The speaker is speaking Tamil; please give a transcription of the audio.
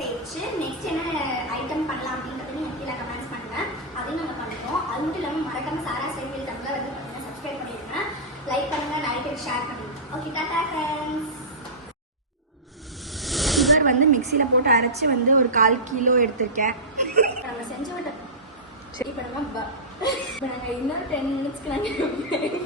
நெக்ஸ்ட் என்ன ஐட்டம் பண்ணலாம் அப்படின்றது நீங்கள் கீழே கமெண்ட்ஸ் பண்ணுங்க. அதையும் நம்ம பண்ணுறோம். அது மட்டும் இல்லாமல் மறக்காம சாரா சேமியல் தமிழை வந்து பார்த்தீங்கன்னா சப்ஸ்கிரைப் பண்ணிடுங்க, லைக் பண்ணுங்க, லைக் ஷேர் பண்ணுங்க. Okay, Tata friends. சுகர் வந்து மிக்சியில் போட்டு அரைச்சி வந்து ஒரு 1/4 கிலோ எடுத்திருக்கேன். நம்ம செஞ்சு விட்டோம். சரி, இப்போ நம்ம இப்போ நாங்கள் இன்னொரு 10 மினிட்ஸ்க்கு நாங்கள்